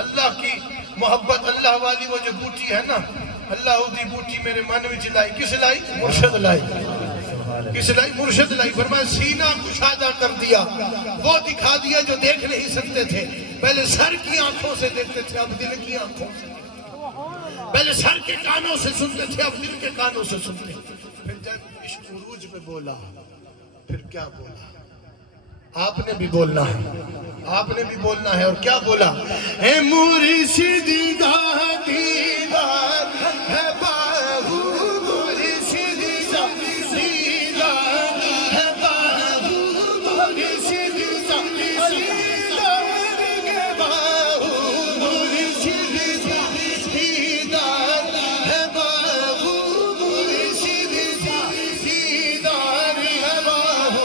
اللہ کی محبت اللہ والی وہ جو بوٹی ہے نا، اللہ دی بوٹی میرے من میں لائی. کس لائی؟ مرشد لائی. کس لائی؟ مرشد لائی. فرمایا سینہ کشادہ کر دیا، وہ دکھا دیا جو دیکھ نہیں سکتے تھے. پہلے سر کی آنکھوں سے دیکھتے تھے، اب دل کی آنکھوں سے. پہلے سر کے کانوں سے سنتے تھے، اب دل کے کانوں سے سنتے. پھر جب عشق عروج پہ بولا پھر کیا بولا؟ آپ نے بھی بولنا ہے، آپ نے بھی بولنا ہے. اور کیا بولا؟ اے مرشد دا دیدار ہے باہو، مرشد دا دیدار ہے باہو، مرشد دا دیدار ہے باہو، مرشد دا دیدار ہے باہو، مرشد دا دیدار ہے باہو.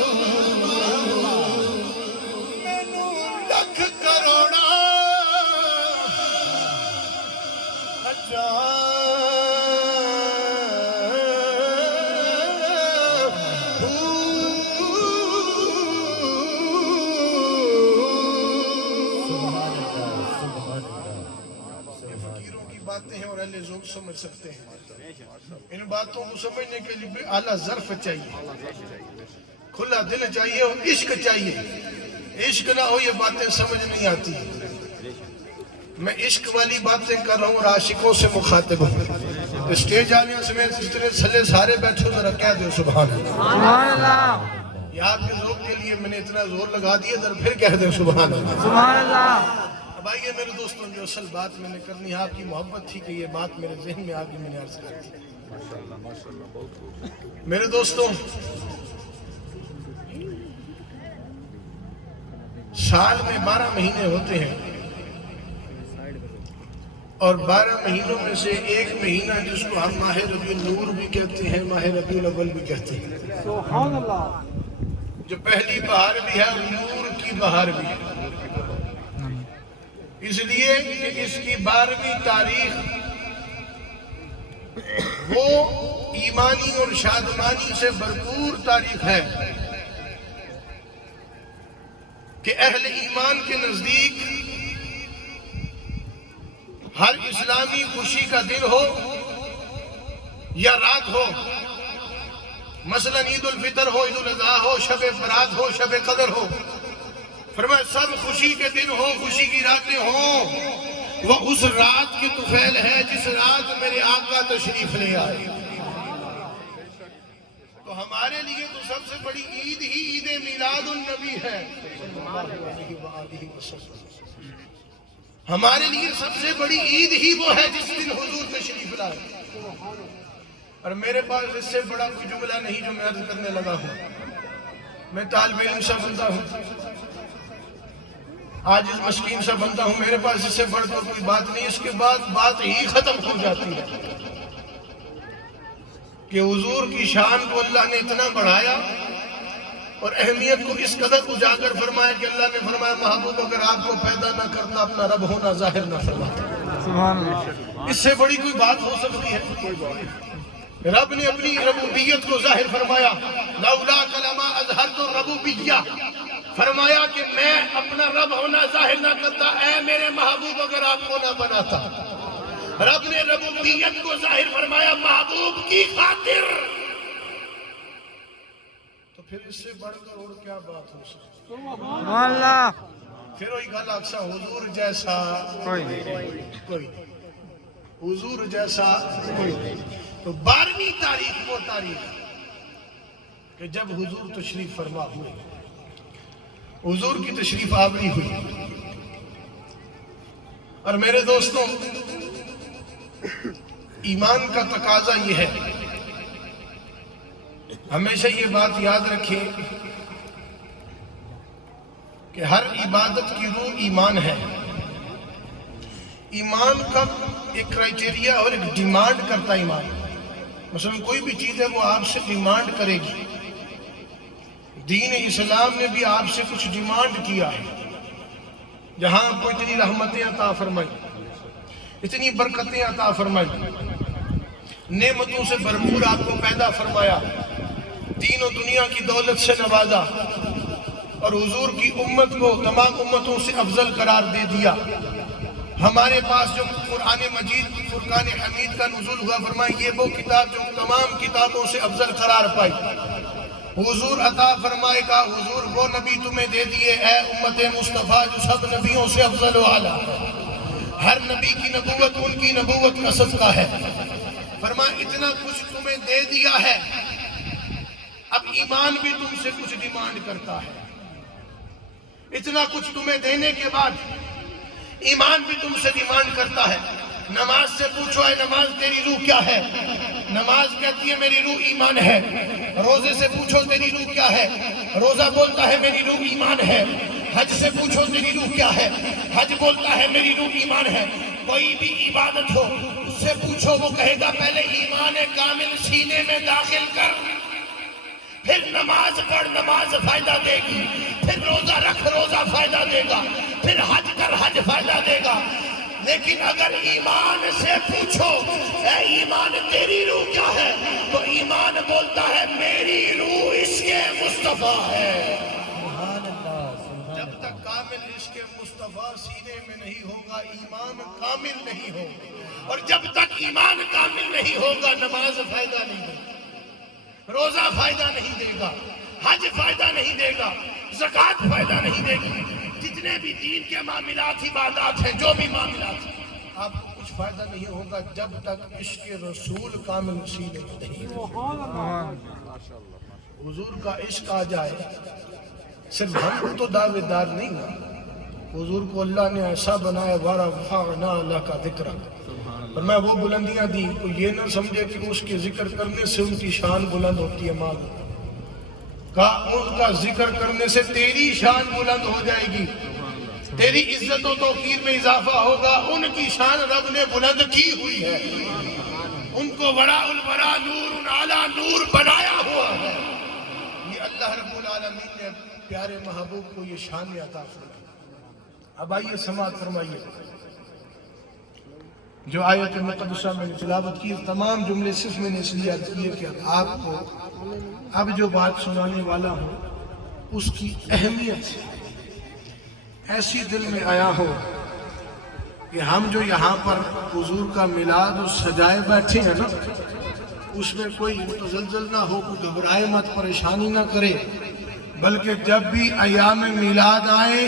باتیں ہیں اور اہل ذوق سمجھ سکتے ہیں. ان باتوں کو سمجھنے کے لیے بھی اعلیٰ ظرف چاہیے، کھلا دل چاہیے اور عشق چاہیے. عشق نہ ہو یہ باتیں سمجھ نہیں آتی. میں عشق والی باتیں کر رہا ہوں اور عاشقوں سے مخاطب ہوں. اسٹیج آنے سمیت اس طرح سلے سارے بیٹھو ذرا کہہ دو سبحان اللہ. یہ آپ کے ذوق کے لیے میں نے اتنا زور لگا دیا، ذرا پھر کہہ دو سبحان اللہ. اب آئیے میرے دوستوں، جو اصل بات میں نے کرنی ہے، آپ کی محبت تھی کہ یہ بات میرے ذہن میں آگے میں نے عرض کر دی. میرے دوستوں، سال میں 12 مہینے ہوتے ہیں اور 12 مہینوں میں سے ایک مہینہ جس کو ہم ماہ ربیع النور بھی کہتے ہیں، ماہ ربیع الاول بھی کہتے ہیں، سبحان اللہ، جو پہلی بہار بھی ہے اور نور کی بہار بھی ہے. اس لیے کہ اس کی 12ویں تاریخ وہ ایمانی اور شادمانی سے بھرپور تاریخ ہے کہ اہل ایمان کے نزدیک ہر اسلامی خوشی کا دن ہو یا رات ہو، مثلا عید الفطر ہو، عید الاضحیٰ ہو، شب برات ہو، شب قدر ہو، فرمایا سب خوشی کے دن ہو، خوشی کی راتیں ہوں، وہ اس رات کی طفیل ہے جس رات میرے آقا تشریف لے آئے۔ تو ہمارے لیے تو سب سے بڑی عید ہی عید میلاد النبی ہے، ہمارے لیے سب سے بڑی عید ہی وہ ہے جس دن حضور تشریف لائے۔ اور میرے پاس اس سے بڑا کوئی جملہ نہیں جو میں عرض کرنے لگا ہوں، میں طالب علم سا بنتا ہوں، آج اس مسکین سا بنتا ہوں، میرے پاس اس سے بڑھ کر کوئی بات نہیں، اس کے بعد بات ہی ختم ہو جاتی ہے کہ حضور کی شان کو اللہ نے اتنا بڑھایا اور اہمیت کو اس قدر اجاگر فرمایا کہ اللہ نے فرمایا محبوب اگر آپ کو پیدا نہ کرتا اپنا رب ہونا ظاہر نہ فرماتا۔ اس سے بڑی کوئی بات ہو سکتی ہے؟ رب نے اپنی ربوبیت کو ظاہر فرمایا، لولا کلمہ اظہرت الربوبیہ، فرمایا کہ میں اپنا رب ہونا ظاہر نہ کرتا، اے میرے محبوب اگر آپ کو نہ بناتا۔ رب نے ربوبیت کو ظاہر فرمایا محبوب کی خاطر، تو پھر اس سے بڑھ کر اور کیا بات ہو سکتی؟ اللہ پھر وہی گل اکثر حضور جیسا کوئی نہیں، حضور جیسا کوئی نہیں۔ تو 12ویں تاریخ وہ تاریخ کہ جب حضور تشریف فرما ہوئے، حضور کی تشریف آوری ہوئی۔ اور میرے دوستوں، ایمان کا تقاضا یہ ہے، ہمیشہ یہ بات یاد رکھیں کہ ہر عبادت کی روح ایمان ہے۔ ایمان کا ایک کرائیٹیریا اور ایک ڈیمانڈ کرتا ہے ایمان، مثلا کوئی بھی چیز ہے وہ آپ سے ڈیمانڈ کرے گی۔ دین اسلام نے بھی آپ سے کچھ ڈیمانڈ کیا ہے، جہاں آپ کو اتنی رحمتیں عطا فرمائی، اتنی برکتیں عطا فرمائی، نعمتوں سے بھرپور آپ کو پیدا فرمایا، دین و دنیا کی دولت سے نوازا، اور حضور کی امت کو تمام امتوں سے افضل قرار دے دیا۔ ہمارے پاس جو قرآن مجید فرقان حمید کا نزول ہوا، فرمایا یہ وہ کتاب جو تمام کتابوں سے افضل قرار پائی۔ حضور عطا فرمائے گا، حضور وہ نبی تمہیں دے دیے اے امت مصطفیٰ جو سب نبیوں سے افضل و اعلیٰ، ہر نبی کی نبوت ان کی نبوت کا صدقہ ہے۔ فرمایا اتنا کچھ تمہیں دے دیا ہے، اب ایمان بھی تم سے کچھ ڈیمانڈ کرتا ہے۔ اتنا کچھ تمہیں دینے کے بعد ایمان بھی تم سے ڈیمانڈ کرتا ہے۔ نماز سے پوچھو اے نماز تیری روح کیا ہے؟ نماز کہتی ہے میری روح ایمان ہے۔ روزے سے پوچھو تیری روح کیا ہے؟ روزہ بولتا ہے میری روح ایمان ہے۔ حج سے پوچھو تیری روح کیا ہے؟ حج بولتا ہے میری روح ایمان ہے۔ کوئی بھی عبادت ہو اس سے پوچھو، وہ کہے گا پہلے ایمان کامل سینے میں داخل کر، پھر نماز پڑھ نماز فائدہ دے گی، پھر روزہ رکھ روزہ فائدہ دے گا، پھر حج کر حج فائدہ دے گا۔ لیکن اگر ایمان سے پوچھو اے ایمان تیری روح کیا ہے، تو ایمان بولتا ہے میری روح عشق مصطفیٰ ہے۔ جب تک کامل عشق مصطفیٰ سینے میں نہیں ہوگا ایمان کامل نہیں ہوگا، اور جب تک ایمان کامل نہیں ہوگا نماز فائدہ نہیں دے گا، روزہ فائدہ نہیں دے گا، حج فائدہ نہیں دے گا، زکوٰۃ فائدہ نہیں دے گی۔ جتنے بھی دین کے معاملات عبادات ہیں، جو بھی معاملات ہیں، آپ کو کچھ فائدہ نہیں ہوگا جب تک عشق رسول کامل سینے میں نہیں ہوگا۔ حضور کا عشق آ جائے، صرف ہم تو دعوے دار نہیں نا، حضور کو اللہ نے ایسا بنایا وَرَفَعْنَا لَكَ ذِكْرَكَ، اور میں وہ بلندیاں دی، تو یہ نہ سمجھے کہ اس کے ذکر کرنے سے ان کی شان بلند ہوتی ہے، معلوم کہا ان کا ذکر کرنے سے تیری شان بلند ہو جائے گی، تیری عزت و توقیر میں اضافہ ہوگا، ان کی شان رب نے بلند کی ہوئی ہے، ان کو وراء الورا نور اعلیٰ نور بنایا ہوا ہے۔ یہ اللہ رب العالمین نے پیارے محبوب کو یہ شان عطا فرمائی۔ اب آئیے سماعت فرمائیے، جو آیت مقدسہ میں نے تلاوت کی تمام جملے صرف میں نے اس لیے عرض کیے کہ آپ کو اب جو بات سنانے والا ہوں اس کی اہمیت ایسی دل میں آیا ہو کہ ہم جو یہاں پر حضور کا میلاد اور سجائے بیٹھے ہیں نا، اس میں کوئی متزلزل نہ ہو، کوئی گھبرائے مت، پریشانی نہ کرے، بلکہ جب بھی ایام میلاد آئے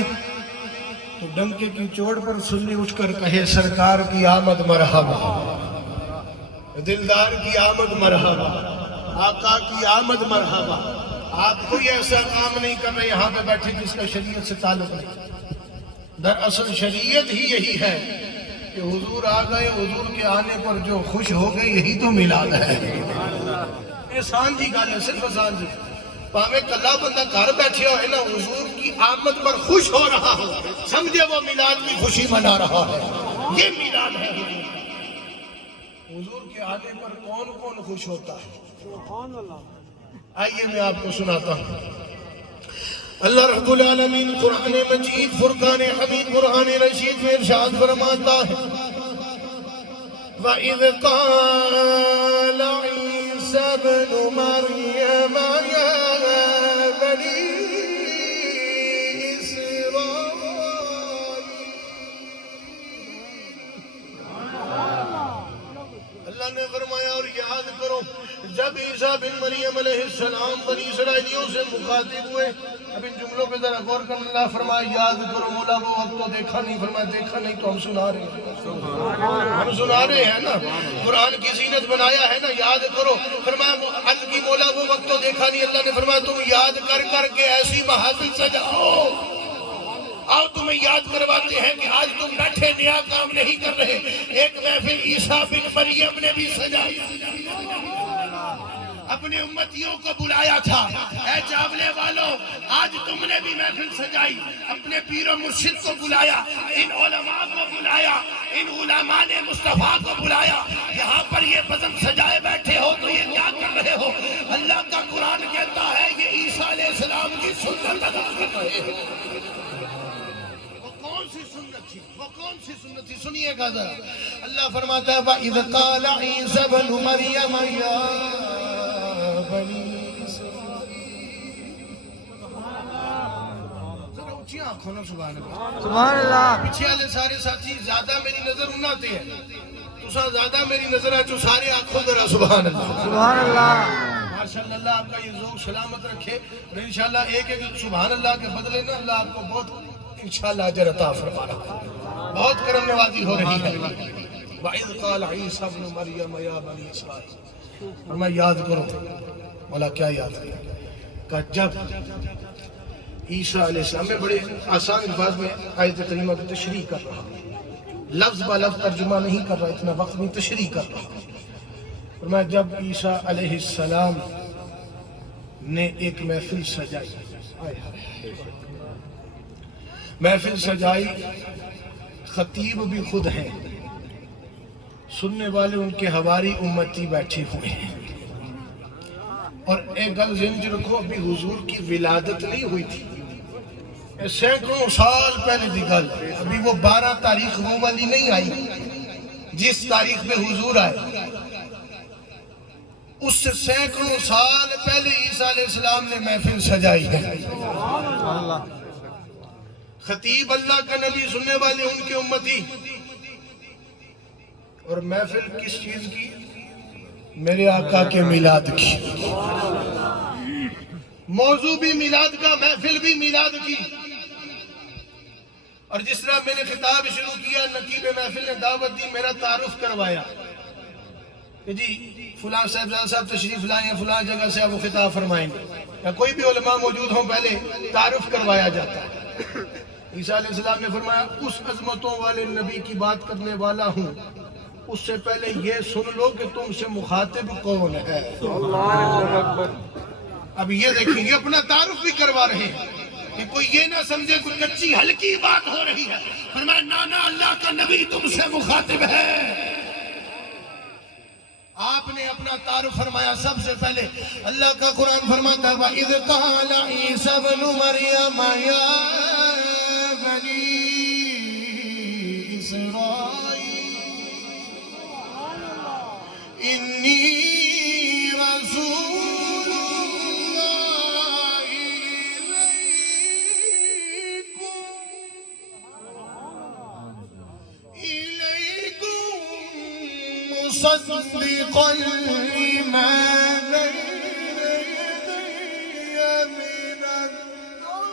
تو ڈنکے کی چوٹ پر سنی اٹھ کر کہے سرکار کی آمد مرحبا، دلدار کی آمد مرحبا، آقا کی آمد مرحبا۔ آپ کوئی ایسا کام نہیں کر رہے یہاں پہ بیٹھے جس کا شریعت سے تعلق نہیں۔ دراصل شریعت ہی یہی ہے کہ حضور آ گئے، حضور کے آنے پر جو خوش ہو گئے، یہی تو میلاد ہے۔ احسان جی گل ہے، صرف احسان جی، پاوے کلا بندہ گھر بیٹھے ہوئے نا، حضور کی آمد پر خوش ہو رہا ہو، سمجھے وہ میلاد کی خوشی منا رہا ہے، یہ میلاد ہے۔ حضور کے آنے پر کون کون خوش ہوتا ہے؟ آئیے میں آپ کو سناتا ہوں۔ اللہ رب العالمین قرآن مجید فرقان حمید قرآن رشید میں ارشاد فرماتا ہے وَإِذْ قَالَ عِيسَى ابْنُ مَرْيَمَ يَا بَنِي اللہ نے فرمایا اور یاد کرو جب عیسیٰ بن مریم علیہ السلام بنی اسرائیلیوں سے مخاطب ہوئے۔ اب ان جملوں پہ ذرا غور کرنا، اللہ فرمایا یاد کرو، مولا وہ وقت تو دیکھا نہیں، فرمایا دیکھا نہیں تو ہم سنا رہے ہیں، ہم سنا رہے ہیں نا، قرآن کی زینت بنایا ہے نا، یاد کرو۔ فرمایا عرض کی مولا وہ وقت تو دیکھا نہیں، اللہ نے فرمایا تم یاد کر کر کے ایسی محافل سجاؤ، آؤ تمہیں یاد کرواتے ہیں کہ آج تم بیٹھے نیا کام نہیں کر رہے، ایک محفل عیسیٰ بن مریم نے بھی سجائی، اپنے امتیوں کو بلایا تھا، اے چاولے والوں آج تم نے بھی محفل سجائی، اپنے پیر و مرشد کو بلایا، ان علماء کو بلایا، ان علماء نے مصطفیٰ کو بلایا، یہاں پر یہ بزم سجائے بیٹھے ہو تو یہ کیا کر رہے ہو؟ اللہ کا قرآن کہتا ہے یہ عیسیٰ علیہ السلام کی سنت ادا کر رہے ہو۔ وہ کون سی سنت تھی؟ وہ کون سی سنت تھی؟ سنیے گا ذرا، اللہ فرماتا ہے وَإِذْ قَالَ عِيسَى ابْنُ مَرْيَمَ يَا بنی ذرا اونچی آنکھوں نا، سبحان اللہ، سبحان اللہ۔ پیچھے والے سارے ساتھی زیادہ میری نظر انہاتے ہیں، تسا زیادہ میری نظر ہے جو سارے آنکھوں ذرا سبحان اللہ، سبحان اللہ۔ ماشاءاللہ اللہ آپ کا یہ ذوق سلامت رکھے، اور انشاءاللہ ایک ایک سبحان اللہ کے بدلے نا اللہ آپ کو بہت انشاءاللہ اجر عطا فرمانا، بہت کرم نوازی ہو رہی ہے۔ وَإِذْ قَالَ عِيسَى ابْنُ مَرْيَمَ يَا بَنِي إِسْرَائِيلَ، اور میں یاد کروں، مولا کیا یاد کریں کہ جب عیسیٰ علیہ السلام، میں بڑے آسان الفاظ میں آیت کریمہ کی تشریح کر رہا ہوں، لفظ با لفظ ترجمہ نہیں کر رہا، اتنا وقت نہیں، تشریح کر رہا ہوں۔ اور میں جب عیسیٰ علیہ السلام نے ایک محفل سجائی، محفل سجائی، خطیب بھی خود ہیں، سننے والے ان کے حواری امتی بیٹھے ہوئے ہیں، اور ایک گل ذہن میں رکھو، ابھی حضور کی ولادت نہیں ہوئی تھی، سینکڑوں سال پہلے دی گل، ابھی وہ 12 تاریخ وہ والی نہیں آئی جس تاریخ پہ حضور آئے، اس سے سینکڑوں سال پہلے عیسیٰ علیہ السلام نے محفل سجائی ہے۔ خطیب اللہ کا نبی، سننے والے ان کے امتی، اور محفل کس چیز کی؟ میرے آقا کے میلاد کی، موضوع بھی میلاد کا، محفل بھی میلاد کی۔ اور جس طرح میں نے خطاب شروع کیا، نقیب محفل نے دعوت دی، میرا تعارف کروایا کہ جی فلاں صاحبزادہ صاحب تشریف لائیں، فلاں جگہ سے آپ وہ خطاب فرمائیں گے، یا کوئی بھی علماء موجود ہوں، پہلے تعارف کروایا جاتا ہے۔ عیسیٰ علیہ السلام نے فرمایا اس عظمتوں والے نبی کی بات کرنے والا ہوں، اس سے پہلے یہ سن لو کہ تم سے مخاطب کون ہے۔ اب یہ دیکھیں گے اپنا تعارف بھی کروا رہے ہیں کہ کوئی یہ نہ سمجھے کوئی کچی ہلکی بات ہو رہی ہے، فرمایا نانا اللہ کا نبی تم سے مخاطب ہے۔ آپ نے اپنا تعارف فرمایا سب سے پہلے، اللہ کا قرآن فرماتا ہے وَإِذْ قَالَ عِيسَى ابْنُ مَرْيَمَ يَا بَنِي إِسْرَائِيلَ مصدقا لما بين يدي من التوراة.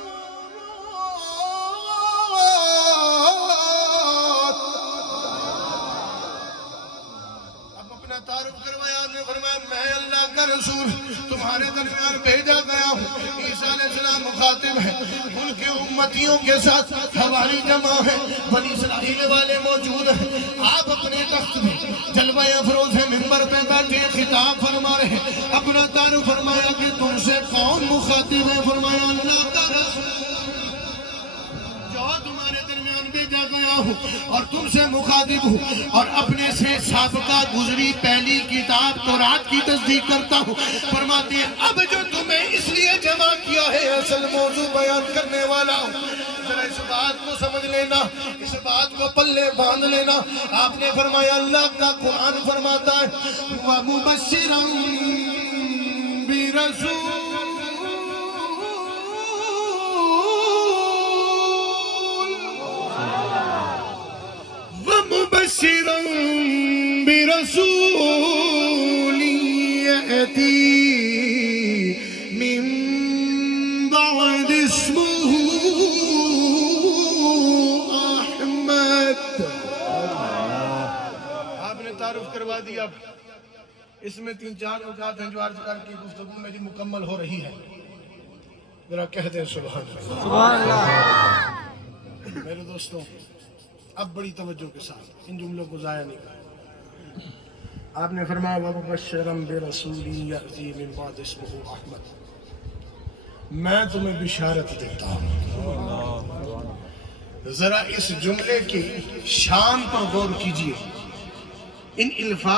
اب اپنا تعارف کروایا. آپ نے فرمایا میں اللہ کا رسول تمہارے درمیان بھیجا گیا ہوں. عیسیٰ علیہ السلام مخاطب ہے ان کے امتیوں کے ساتھ. ہماری جمع ہے, بنی اسرائیل والے موجود ہیں. آپ اپنے تخت میں جلوہ افروز ہے, منبر پہ بیٹھے خطاب فرما رہے ہیں. اپنا تعارف فرمایا کہ تم سے کون مخاطب ہے؟ فرمایا اللہ کا رسول جو تمہارے درمیان بھیجا گیا ہوں اور تم سے مخاطب ہوں, اور اپنے سے سابقہ گزری پہلی کتاب تورات کی تصدیق کرتا ہوں. فرماتے ہیں اب جو تمہیں اس لیے جمع کیا ہے اصل موضوع بیان کرنے والا ہوں. ذرا اس بات کو سمجھ لینا, اس بات کو پلے باندھ لینا. آپ نے فرمایا اللہ کا قرآن فرماتا ہے وَمُبَشِّرًا بِرَسُولٍ وَمُبَشِّرًا بِرَسُولٍ يَأْتِي مِن بَعْدِ اسْمُهُ أَحْمَدُ. آپ نے تعارف کروا دیا. اس میں 3-4 نکات ہیں جو عرض کر کے گفتگو میری مکمل ہو رہی ہے. ذرا کہہ دیں سبحان اللہ. سبحان اللہ. میرے دوستوں اب بڑی توجہ کے ساتھ ان جملوں کو ضائع نہیں کریں. آپ نے فرمایا وَمُبَشِّرًا بِرَسُولٍ يَأْتِي مِن بَعْدِ اسْمُهُ أَحْمَدُ. میں تمہیں بشارت دیتا ہوں. ذرا اس جملے کی شان پر غور کیجئے. ان الفاظ